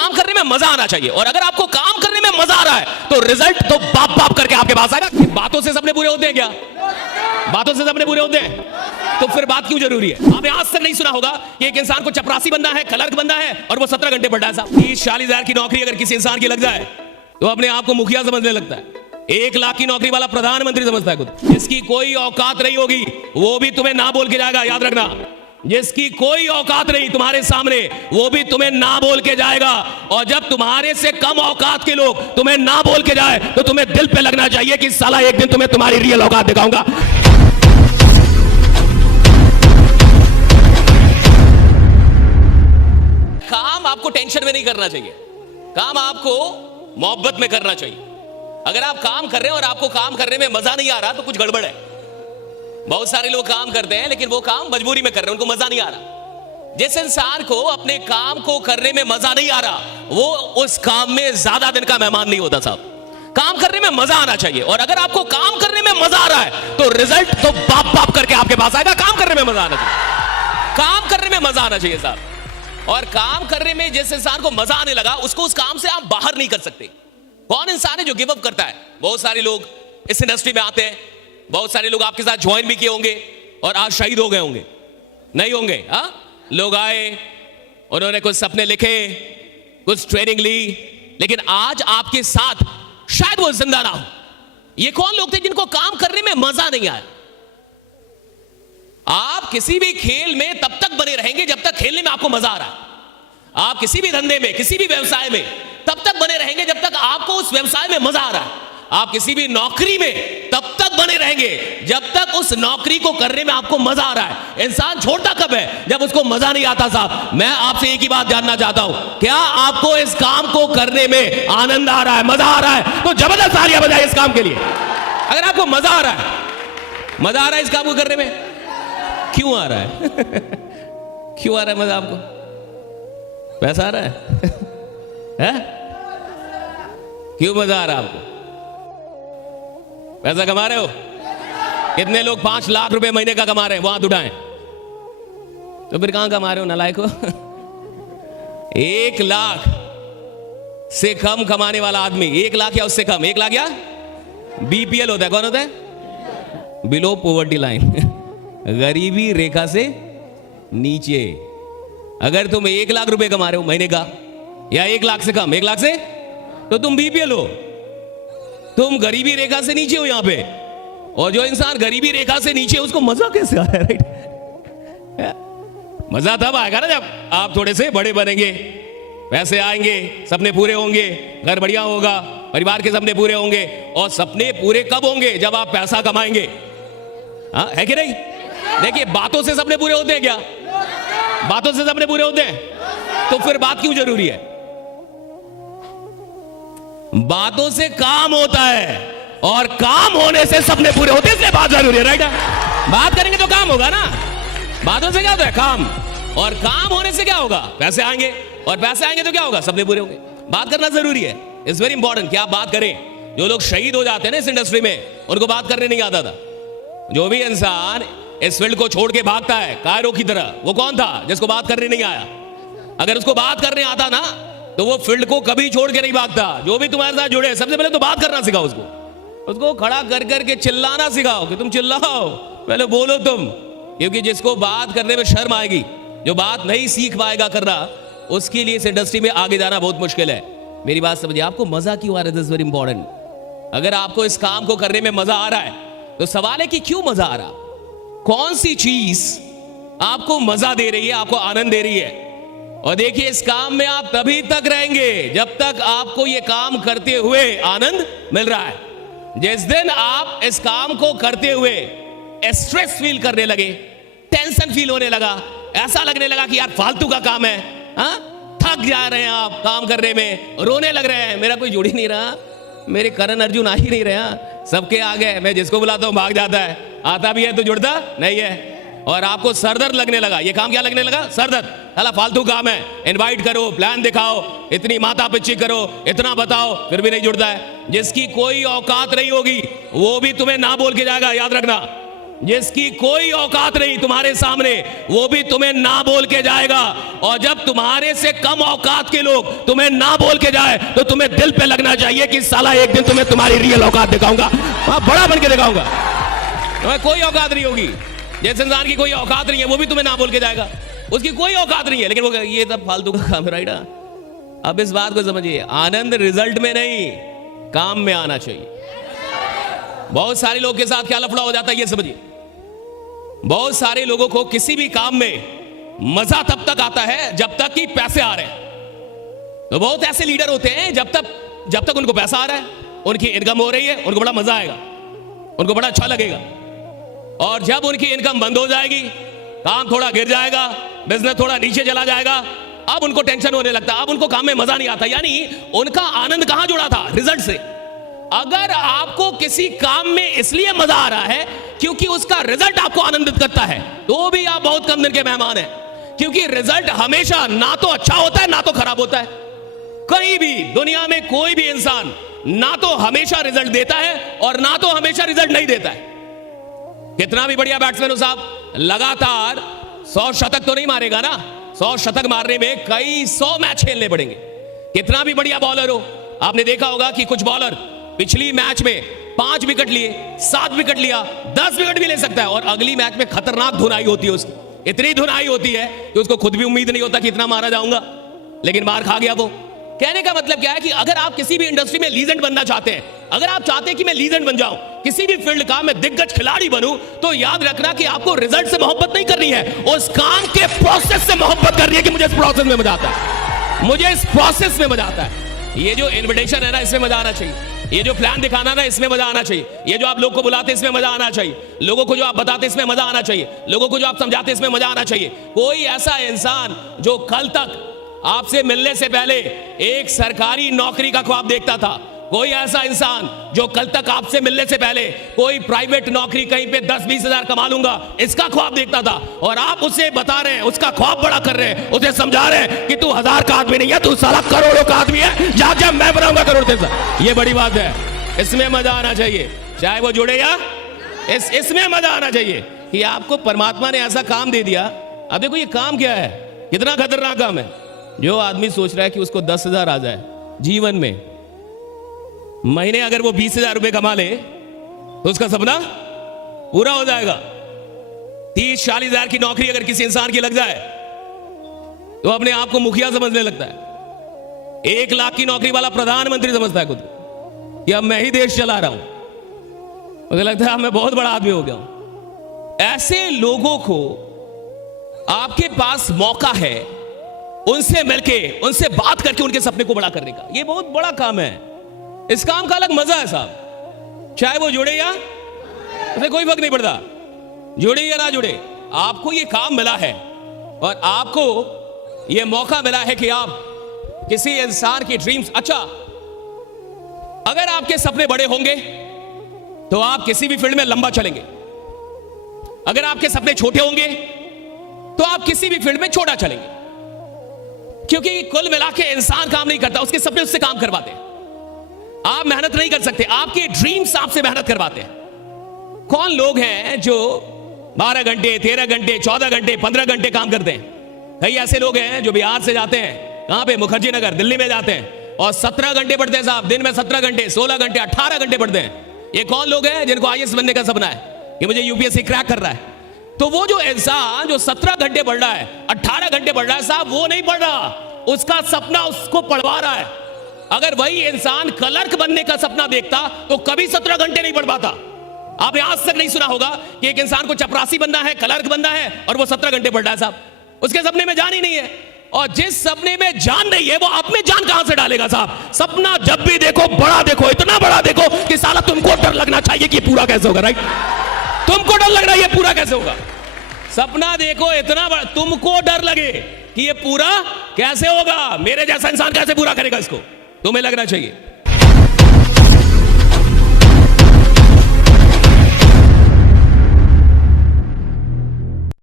काम करने में मजा आना चाहिए, और अगर आपको काम करने में मजा आ रहा है तो रिजल्ट तो बाप बाप करके आपके पास आएगा। बातों से सबने पूरे होते हैं क्या? बातों से सबने पूरे होते हैं, तो फिर बात क्यों जरूरी है? आपने आज तक नहीं सुना होगा कि एक इंसान को चपरासी बनना है, क्लर्क बनना है, और वो 17 घंटे पढ़ा है साहब। 30-40 की नौकरी अगर किसी इंसान की लग जाए तो अपने आप को मुखिया समझने लगता है। 1 लाख की नौकरी वाला प्रधानमंत्री समझता है खुद। जिसकी कोई औकात नहीं होगी वो भी तुम्हें ना बोल के जाएगा, याद रखना। जिसकी कोई औकात नहीं तुम्हारे सामने वो भी तुम्हें ना बोल के जाएगा, और जब तुम्हारे से कम औकात के लोग तुम्हें ना बोल के जाए तो तुम्हें दिल पे लगना चाहिए कि साला एक दिन तुम्हें तुम्हारी रियल औकात दिखाऊंगा। काम आपको टेंशन में नहीं करना चाहिए, काम आपको मोहब्बत में करना चाहिए। अगर आप काम कर रहे हैं और आपको काम करने में मजा नहीं आ रहा तो कुछ गड़बड़ है। बहुत सारे लोग काम करते हैं लेकिन वो काम मजबूरी में कर रहे हैं, उनको मजा नहीं आ रहा। जिस इंसान को अपने काम को करने में मजा नहीं आ रहा वो उस काम में ज्यादा दिन का मेहमान नहीं होता साहब। काम करने में मजा आना चाहिए, और अगर आपको काम करने में मजा आ रहा है तो रिजल्ट तो बाप बाप करके आपके पास आएगा। काम करने में मजा आना चाहिए, काम करने में मजा आना चाहिए साहब। और काम करने में जिस इंसान को मजा आने लगा उसको उस काम से आप बाहर नहीं कर सकते। कौन इंसान है जो गिव अप करता है? बहुत सारे लोग इस इंडस्ट्री में आते हैं, बहुत सारे लोग आपके साथ ज्वाइन भी किए होंगे और आज शहीद हो गए होंगे, नहीं होंगे? लोग आए, उन्होंने कुछ सपने लिखे, कुछ ट्रेनिंग ली, लेकिन आज आपके साथ शायद वो जिंदा ना हो। ये कौन लोग थे जिनको काम करने में मजा नहीं आया? आप किसी भी खेल में तब तक बने रहेंगे जब तक खेलने में आपको मजा आ रहा है। आप किसी भी धंधे में, किसी भी व्यवसाय में तब तक बने रहेंगे जब तक आपको उस व्यवसाय में मजा आ रहा है। आप किसी भी नौकरी में तब तक बने रहेंगे जब तक उस नौकरी को करने में आपको मजा आ रहा है। इंसान छोड़ता कब है? जब उसको मजा नहीं आता साहब। मैं आपसे एक ही बात जानना चाहता हूं, क्या आपको इस काम को करने में आनंद आ रहा है, मजा आ रहा है? तो जबरदस्त तालियां बजाइए इस काम के लिए। अगर आपको मजा आ रहा है, मजा आ रहा है इस काम को करने में, क्यों आ रहा है? क्यों आ रहा है मजा आपको? पैसा आ रहा है? क्यों मजा आ रहा है आपको? पैसा कमा रहे हो? कितने लोग 5 लाख रुपए महीने का कमा रहे हैं? वो हाथ उठाएं। तो फिर कहां कमा रहे हो नालायक हो? 1 लाख से कम कमाने वाला आदमी, 1 लाख या उससे कम, 1 लाख या बीपीएल होता है। कौन होता है? बिलो पॉवर्टी लाइन, गरीबी रेखा से नीचे। अगर तुम 1 लाख रुपए कमा रहे हो महीने का, या 1 लाख से कम, 1 लाख से, तो तुम बीपीएल हो, तुम गरीबी रेखा से नीचे हो यहां पे। और जो इंसान गरीबी रेखा से नीचे है उसको मजा कैसे आ रहा है? राइट? मजा तब आएगा ना जब आप थोड़े से बड़े बनेंगे, पैसे आएंगे, सपने पूरे होंगे, घर बढ़िया होगा, परिवार के सपने पूरे होंगे। और सपने पूरे कब होंगे? जब आप पैसा कमाएंगे। है कि नहीं? देखिए, बातों से सपने पूरे होते हैं क्या? बातों से सपने पूरे होते हैं, तो फिर बात क्यों जरूरी है? बातों से काम होता है और काम होने से सपने पूरे होते हैं, इसलिए बात जरूरी है। राइट? बात करेंगे तो काम होगा ना। बातों से क्या होता है? काम। और काम होने से क्या होगा? पैसे आएंगे, और पैसे आएंगे तो क्या होगा? सपने पूरे होंगे। बात करना जरूरी है, इट्स वेरी इंपॉर्टेंट कि आप बात करें। जो लोग शहीद हो जाते हैं ना इस इंडस्ट्री में, उनको बात करने नहीं आता था। जो भी इंसान इस फील्ड को छोड़ के भागता है कायरो की तरह, वो कौन था? जिसको बात करने नहीं आया। अगर उसको बात करने आता ना तो वो फील्ड को कभी छोड़ के नहीं भागता। जो भी तुम्हारे साथ जुड़े, सबसे पहले तो बात करना सिखाओ उसको खड़ा कर करके चिल्लाना सिखाओ कि तुम चिल्लाओ, पहले बोलो तुम। क्योंकि जिसको बात करने में शर्म आएगी, जो बात नहीं सीख पाएगा करना, उसके लिए इस इंडस्ट्री में आगे जाना बहुत मुश्किल है। मेरी बात समझिए, आपको मजा क्यों आ रहा है? This is very important. अगर आपको इस काम को करने में मजा आ रहा है तो सवाल है कि क्यों मजा आ रहा? कौन सी चीज आपको मजा दे रही है, आपको आनंद दे रही है? और देखिए, इस काम में आप तभी तक रहेंगे जब तक आपको यह काम करते हुए आनंद मिल रहा है। जिस दिन आप इस काम को करते हुए स्ट्रेस फील करने लगे, टेंशन फील होने लगा, ऐसा लगने लगा कि यार फालतू का काम है, थक जा रहे हैं आप काम करने में, रोने लग रहे हैं, मेरा कोई जुड़ ही नहीं रहा, मेरे करण अर्जुन आ ही नहीं रहा, सबके आगे मैं जिसको बुलाता हूं भाग जाता है, आता भी है तो जुड़ता नहीं है। और आपको सरदर्द लगने लगा। ये काम क्या लगने लगा? सरदर्द। साला फालतू काम है, इनवाइट करो, प्लान दिखाओ, इतनी माथा पिच्ची करो, इतना बताओ, फिर भी नहीं जुड़ता है। जिसकी कोई औकात नहीं होगी वो भी तुम्हें ना बोल के जाएगा, याद रखना। जिसकी कोई औकात नहीं तुम्हारे सामने, वो भी तुम्हें ना बोल के जाएगा। और जब तुम्हारे से कम औकात के लोग तुम्हें ना बोल के जाए तो तुम्हें दिल पे लगना चाहिए कि साला एक दिन तुम्हें तुम्हारी रियल औकात दिखाऊंगा, बड़ा बन के दिखाऊंगा। तुम्हें कोई औकात नहीं होगी। जिस इंसान की कोई औकात नहीं है वो भी तुम्हें ना बोल के जाएगा, उसकी कोई औकात नहीं है, लेकिन वो ये सब फालतू का काम है, राइट। अब इस बात को समझिए, आनंद रिजल्ट में नहीं, काम में आना चाहिए। बहुत सारे लोग के साथ क्या लफड़ा हो जाता है ये समझिए। बहुत सारे लोगों को किसी भी काम में मजा तब तक आता है जब तक कि पैसे आ रहे हैं। तो बहुत ऐसे लीडर होते हैं जब तक उनको पैसा आ रहा है, उनकी इनकम हो रही है, उनको बड़ा मजा आएगा, उनको बड़ा अच्छा लगेगा। और जब उनकी इनकम बंद हो जाएगी, काम थोड़ा गिर जाएगा, बिजनेस थोड़ा नीचे चला जाएगा, अब उनको टेंशन होने लगता है, अब उनको काम में मजा नहीं आता। यानी उनका आनंद कहां जुड़ा था? रिजल्ट से। अगर आपको किसी काम में इसलिए मजा आ रहा है क्योंकि उसका रिजल्ट आपको आनंदित करता है, तो भी आप बहुत कम दिन के मेहमान हैं। क्योंकि रिजल्ट हमेशा ना तो अच्छा होता है ना तो खराब होता है। कहीं भी दुनिया में कोई भी इंसान ना तो हमेशा रिजल्ट देता है और ना तो हमेशा रिजल्ट नहीं देता है। कितना भी बढ़िया बैट्समैन हो साहब, लगातार 100 शतक तो नहीं मारेगा ना। 100 शतक मारने में कई 100 मैच खेलने पड़ेंगे। कितना भी बढ़िया बॉलर हो, आपने देखा होगा कि कुछ बॉलर पिछली मैच में 5 विकेट लिए, 7 विकेट लिया, 10 विकेट भी ले सकता है, और अगली मैच में खतरनाक धुनाई होती है उसकी। इतनी धुनाई होती है कि उसको खुद भी उम्मीद नहीं होता कि इतना मारा जाऊंगा, लेकिन मार खा गया वो। कहने का मतलब क्या है कि अगर आप किसी भी इंडस्ट्री में लीजेंड बनना चाहते हैं, अगर आप चाहते हैं कि मैं लीजेंड बन जाऊं, किसी भी फील्ड का मैं दिग्गज खिलाड़ी बनूं, तो याद रखना कि आपको रिजल्ट से मोहब्बत नहीं करनी है, उस काम के प्रोसेस से मोहब्बत करनी है कि मुझे इस प्रोसेस में मजा आता है, मुझे इस प्रोसेस में मजा आता है। ये जो इन्विटेशन है ना, इसमें मजा आना चाहिए। ये जो प्लान दिखाना ना, इसमें मजा आना चाहिए। ये जो आप लोग को बुलाते इसमें मजा आना चाहिए। लोगों को जो आप बताते इसमें मजा आना चाहिए। लोगों को जो आप समझाते इसमें मजा आना चाहिए। कोई ऐसा इंसान जो कल तक आपसे मिलने से पहले एक सरकारी नौकरी का ख्वाब देखता था, कोई ऐसा इंसान जो कल तक आपसे मिलने से पहले कोई प्राइवेट नौकरी कहीं पे 10-20 हजार कमा लूंगा इसका ख्वाब देखता था, और आप उसे बता रहे हैं, उसका ख्वाब बड़ा कर रहे हैं, उसे समझा रहे हैं कि तू 1000 का आदमी नहीं है, तू साला करोड़ों का आदमी है, जा मैं बनाऊंगा करोड़ तेरा। ये बड़ी बात है, इसमें मजा आना चाहिए, चाहे वो जुड़े या इसमें मजा आना चाहिए कि आपको परमात्मा ने ऐसा काम दे दिया। अब देखो ये काम क्या है, कितना खतरनाक काम है। जो आदमी सोच रहा है कि उसको 10,000 आ जाए जीवन में, महीने अगर वो 20,000 रुपए कमा ले तो उसका सपना पूरा हो जाएगा। 30-40 हजार की नौकरी अगर किसी इंसान की लग जाए तो अपने आप को मुखिया समझने लगता है। 1 लाख की नौकरी वाला प्रधानमंत्री समझता है खुद को कि अब मैं ही देश चला रहा हूं। मुझे लगता है मैं बहुत बड़ा आदमी हो गया हूं। ऐसे लोगों को आपके पास मौका है उनसे मिलके, उनसे बात करके उनके सपने को बड़ा करने का। ये बहुत बड़ा काम है। इस काम का अलग मजा है साहब, चाहे वो जुड़े या उसे कोई फर्क नहीं पड़ता, जुड़े या ना जुड़े, आपको ये काम मिला है और आपको ये मौका मिला है कि आप किसी इंसान की ड्रीम्स। अच्छा, अगर आपके सपने बड़े होंगे तो आप किसी भी फील्ड में लंबा चलेंगे। अगर आपके सपने छोटे होंगे तो आप किसी भी फील्ड में छोटा चलेंगे, क्योंकि कुल मिला के इंसान काम नहीं करता, उसके सपने उससे काम करवाते हैं। आप मेहनत नहीं कर सकते, आपके ड्रीम्स आपसे मेहनत करवाते हैं। कौन लोग हैं जो 12 घंटे, 13 घंटे, 14 घंटे, 15 घंटे काम करते हैं? कई ऐसे लोग हैं जो बिहार से जाते हैं, कहां पे, मुखर्जी नगर, दिल्ली में जाते हैं और 17 घंटे पढ़ते हैं साहब, दिन में 17 घंटे, 16 घंटे, 18 घंटे पढ़ते हैं। ये कौन लोग हैं जिनको IAS बनने का सपना है कि मुझे UPSC क्रैक कर रहा है? तो वो जो इंसान जो 17 घंटे पढ़ रहा है, 18 घंटे पढ़ रहा है साहब, वो नहीं पढ़ रहा, उसका सपना उसको पढ़वा रहा है। अगर वही इंसान क्लर्क बनने का सपना देखता तो कभी 17 घंटे नहीं पढ़ पाता। आपने आज तक नहीं सुना होगा कि एक इंसान को चपरासी बनना है, क्लर्क बनना है और वो 17 घंटे पढ़ रहा है साहब, उसके सपने में जान ही नहीं है। और जिस सपने में जान नहीं है वो आप में जान कहां से डालेगा साहब? सपना जब भी देखो बड़ा देखो, इतना बड़ा देखो कि साला तुमको डर लगना चाहिए कि पूरा कैसे होगा, राइट? तुमको डर लग रहा है ये पूरा कैसे होगा। सपना देखो इतना बड़ा, तुमको डर लगे कि ये पूरा कैसे होगा, मेरे जैसा इंसान कैसे पूरा करेगा इसको, तुम्हें लगना चाहिए।